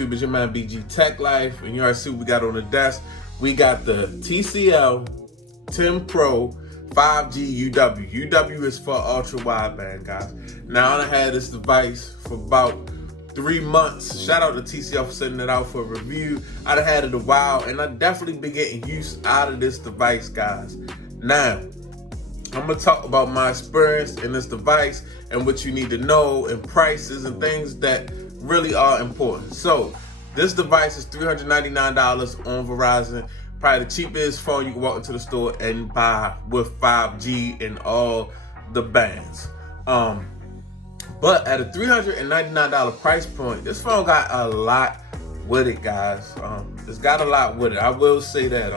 YouTube? It's your man BG Tech Life, and you already see what we got on the desk. We got the TCL 10 Pro 5G UW. UW is for ultra wideband, guys. Now I had this device for about 3 months. Shout out to TCL for sending it out for a review. I'd had it a while, and I definitely been getting use out of this device, guys. Now, I'm gonna talk about my experience in this device and what you need to know and prices and things that really are important. So, this device is $399 on Verizon. Probably the cheapest phone you can walk into the store and buy with 5G and all the bands. But at a $399 price point, this phone got a lot with it, guys. It's got a lot with it. I will say that.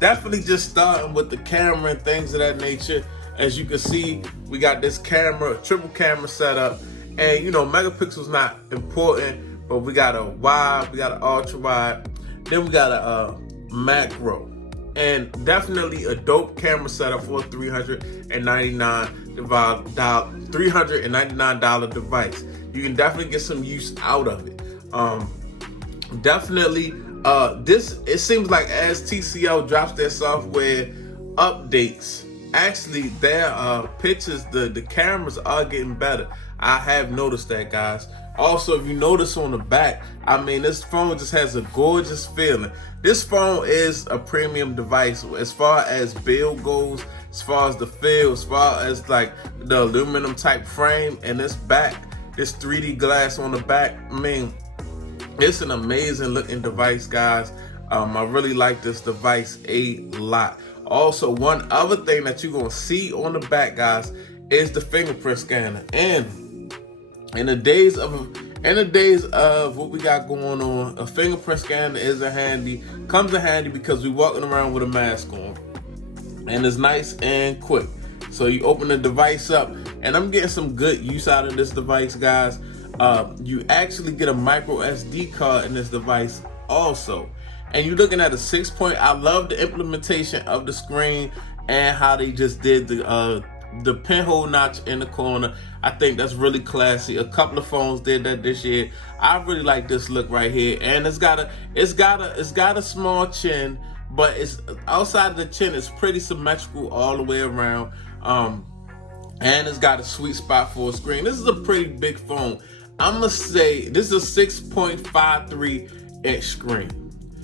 Definitely just starting with the camera and things of that nature. As you can see, we got this camera, triple camera setup. And you know, megapixels not important, but we got a wide, we got an ultra wide, then we got a macro. And definitely a dope camera setup for a $399 device. You can definitely get some use out of it. Definitely, it seems like as TCL drops their software updates, actually their pictures, the cameras are getting better. I have noticed that, guys. Also, if you notice on the back, I mean, this phone just has a gorgeous feeling. This phone is a premium device as far as build goes, as far as the feel, as far as like the aluminum type frame and this back, this 3D glass on the back. I mean, it's an amazing looking device, guys. I really like this device a lot. Also, one other thing that you're gonna see on the back, guys, is the fingerprint scanner. And in the days of what we got going on, a fingerprint scanner comes in handy because we're walking around with a mask on, and it's nice and quick. So you open the device up, and I'm getting some good use out of this device, guys. You actually get a micro SD card in this device also, and you're looking at a 6-point. I love the implementation of the screen and how they just did the pinhole notch in the corner. I think that's really classy. A couple of phones did that this year. I really like this look right here, and it's got a small chin, but it's outside of the chin, it's pretty symmetrical all the way around. And it's got a sweet spot for a screen. This is a pretty big phone. I'm gonna say this is a 6.53 inch screen.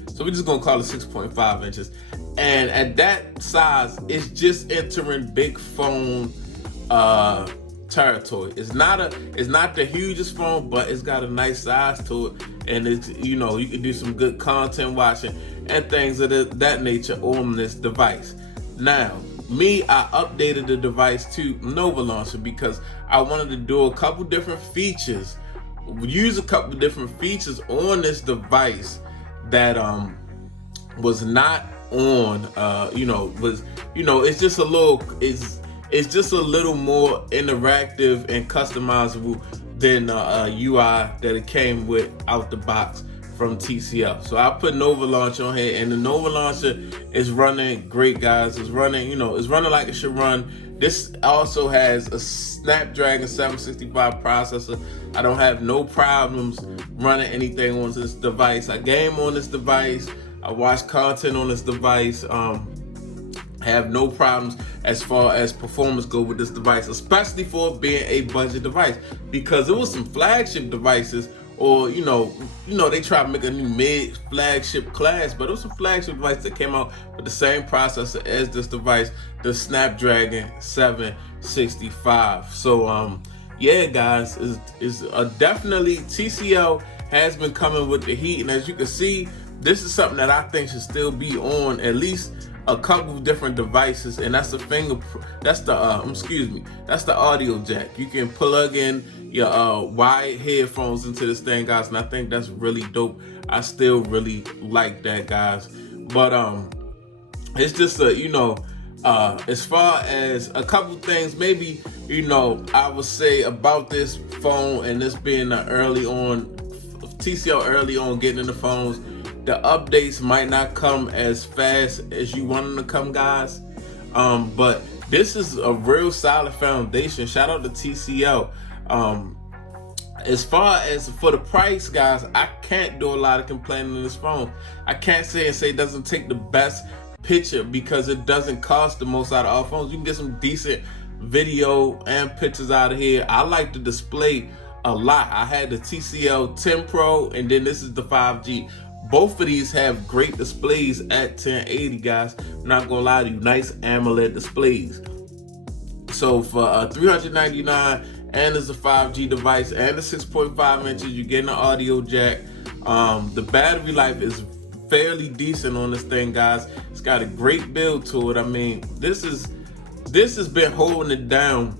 So we're just gonna call it 6.5 inches. And at that size, it's just entering big phone territory. It's not the hugest phone, but it's got a nice size to it, and it's, you know, you can do some good content watching and things of that nature on this device. Now, I updated the device to Nova Launcher because I wanted to do a couple different features, use a couple different features on this device that was not on it's just a little more interactive and customizable than UI that it came with out the box from TCL. So I put Nova Launcher on here, and the Nova Launcher is running great, guys. It's running like it should run. This also has a Snapdragon 765 processor. I don't have no problems running anything on this device. I game on this device. I watch content on this device. Have no problems as far as performance go with this device, especially for being a budget device, because it was some flagship devices, or you know they try to make a new mid flagship class, but it was a flagship device that came out with the same processor as this device, the Snapdragon 765. So yeah, guys, is definitely TCL has been coming with the heat, and as you can see, this is something that I think should still be on at least a couple of different devices, and that's the that's the audio jack. You can plug in your wired headphones into this thing, guys, and I think that's really dope. I still really like that, guys. But it's just as far as a couple things, maybe I would say about this phone, and this being TCL early on getting in the phones. The updates might not come as fast as you want them to come, guys. But this is a real solid foundation. Shout out to TCL. As far as for the price, guys, I can't do a lot of complaining on this phone. I can't say it doesn't take the best picture, because it doesn't cost the most out of all phones. You can get some decent video and pictures out of here. I like the display a lot. I had the TCL 10 Pro, and then this is the 5G. Both of these have great displays at 1080, guys. I'm not gonna lie to you, nice AMOLED displays. So for $399, and it's a 5G device, and the 6.5 inches, you're getting an audio jack. The battery life is fairly decent on this thing, guys. It's got a great build to it. I mean, this has been holding it down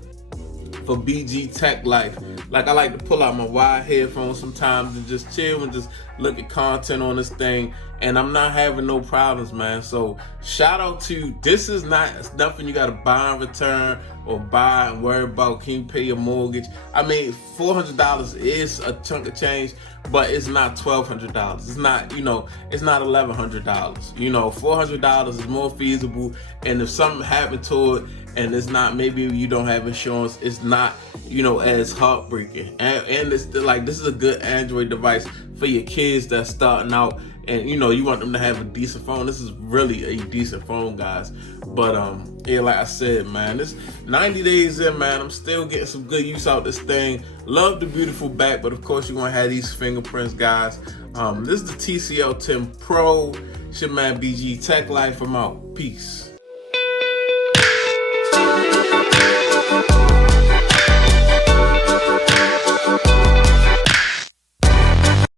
for BG Tech Life. Like, I like to pull out my wide headphones sometimes and just chill and just look at content on this thing, and I'm not having no problems, man. So shout out to, this is nothing you gotta buy and return or buy and worry about, can you pay your mortgage? I mean, $400 is a chunk of change, but it's not $1,200. It's not, it's not $1,100. $400 is more feasible, and if something happened to it and it's not, maybe you don't have insurance, it's not, as heartbreaking. And it's like, this is a good Android device for your kids that's starting out, and you want them to have a decent phone. This is really a decent phone, guys. But yeah, like I said, man, this 90 days in, man, I'm still getting some good use out this thing. Love the beautiful back, but of course you're gonna have these fingerprints, guys. This is the TCL 10 Pro. It's your man BG Tech Life. I'm out. Peace.